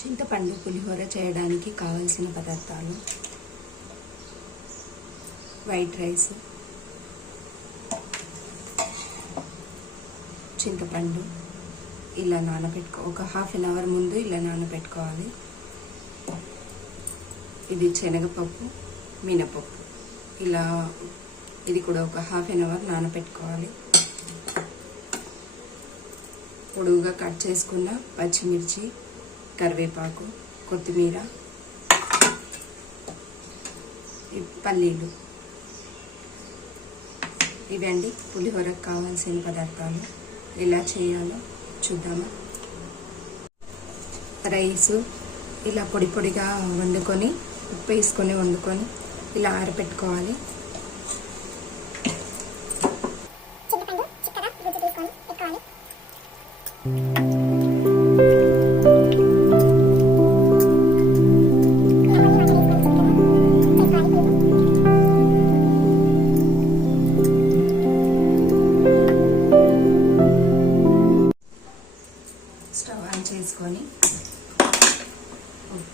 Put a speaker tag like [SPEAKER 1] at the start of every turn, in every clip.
[SPEAKER 1] చింతపండు పులిహోర చేయడానికి కావలసిన పదార్థాలు. వైట్ రైస్ చింతపండు ఇలా నానబెట్టుకో ఒక హాఫ్ అన్ అవర్ ముందు ఇలా నానబెట్టుకోవాలి. ఇది శనగపప్పు మినపప్పు. ఇలా ఇది కూడా ఒక హాఫ్ అన్ అవర్ నానబెట్టుకోవాలి. పొడుగుగా కట్ చేసుకున్న పచ్చిమిర్చి కరివేపాకు కొత్తిమీర పల్లీలు. ఇవండి పులిహోరకు కావాల్సిన పదార్థాలు. ఎలా చేయాలో చూద్దామా? రైసు ఇలా పొడి పొడిగా వండుకొని ఉప్పు వేసుకొని వండుకొని ఇలా ఆరబెట్టుకోవాలి
[SPEAKER 2] చింతపండు చిక్కగా తీసుకొని పెట్టుకోవాలి.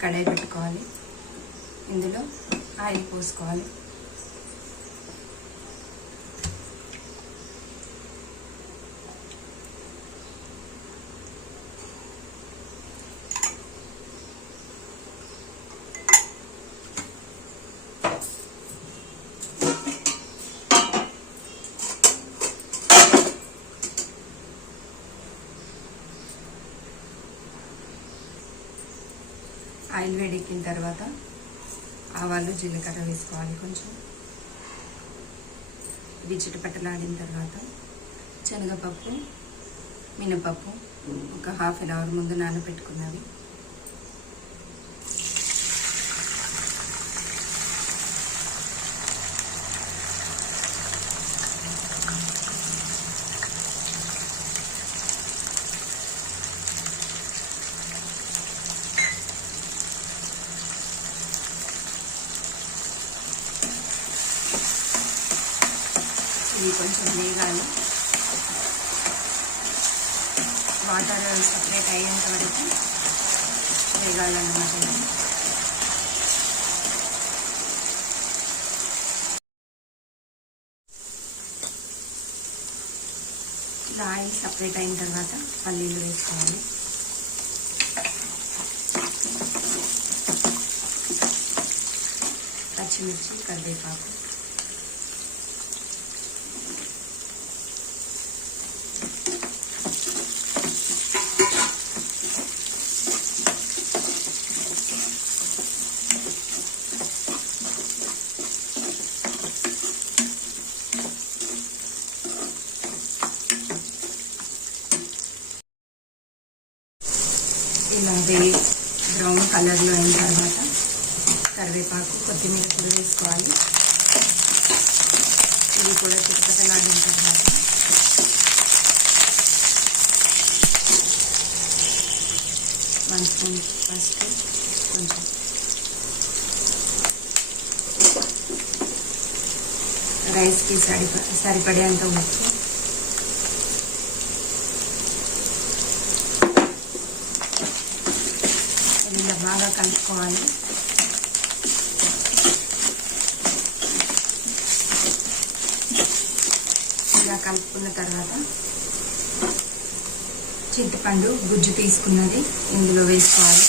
[SPEAKER 1] కడాయి పెట్టుకోవాలి. ఇందులో ఆయిల్ పోసుకోవాలి. ఆయిల్ వేడెక్కిన తర్వాత ఆవాలు జీలకర్ర వేసుకోవాలి కొంచెం. ఇవి చిటపట్టలాడిన తర్వాత శనగపప్పు మినపప్పు ఒక హాఫ్ అన్ అవర్ ముందు నానబెట్టుకున్నవి. ఇవి కొంచెం వేగాలి. వాటర్ సపరేట్ అయ్యేంత వరకు వేగాలన్నమాట. రాయి ఇలా ఆయిల్ సపరేట్ అయిన తర్వాత పల్లీలు వేసుకోవాలి. పచ్చిమిర్చి కరివేపాకు అది బ్రౌన్ కలర్లో అయిన తర్వాత కరివేపాకు కొత్తిమీర కూడా వేసుకోవాలి. ఇది కూడా చిరుపతలాడిన తర్వాత వన్ స్పూన్ ఫస్ట్ కొంచెం రైస్కి సరిప సరిపడేంత ఉప్పు ఇలా బాగా కలుపుకోవాలి. ఇలా కలుపుకున్న తర్వాత చింతపండు గుజ్జు తీసుకున్నది ఇందులో వేసుకోవాలి.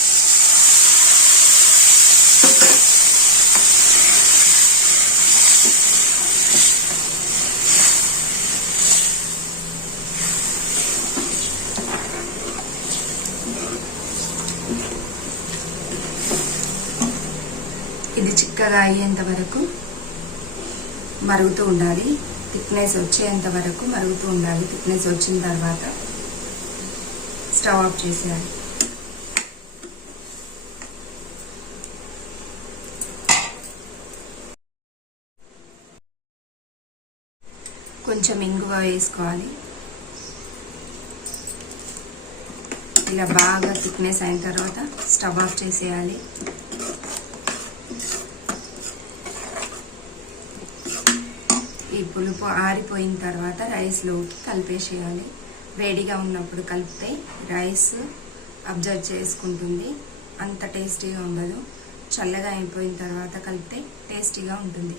[SPEAKER 1] ఇది చిక్కగా అయ్యేంత వరకు మరుగుతూ ఉండాలి. థిక్నెస్ వచ్చేంత వరకు మరుగుతూ ఉండాలి. థిక్నెస్ వచ్చిన తర్వాత స్టవ్ ఆఫ్ చేసేయాలి. కొంచెం ఇంగువ వేసుకోవాలి. ఇలా బాగా థిక్నెస్ అయిన తర్వాత స్టవ్ ఆఫ్ చేసేయాలి. పులుపు ఆరిపోయిన తర్వాత రైస్లోకి కలిపేసేయాలి. వేడిగా ఉన్నప్పుడు కలిపితే రైస్ అబ్జర్వ్ చేసుకుంటుంది. అంత టేస్టీగా ఉండదు. చల్లగా అయిపోయిన తర్వాత కలిపితే టేస్టీగా ఉంటుంది.